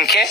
mungkin.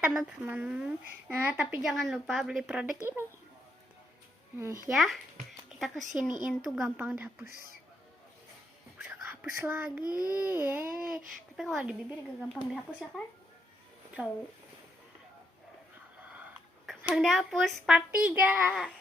Teman-teman, nah, tapi jangan lupa beli produk ini. Ya, kita kesiniin tuh gampang dihapus. Udah kehapus lagi, tapi kalau di bibir gak gampang dihapus ya kan? Tahu? Gampang dihapus part 3.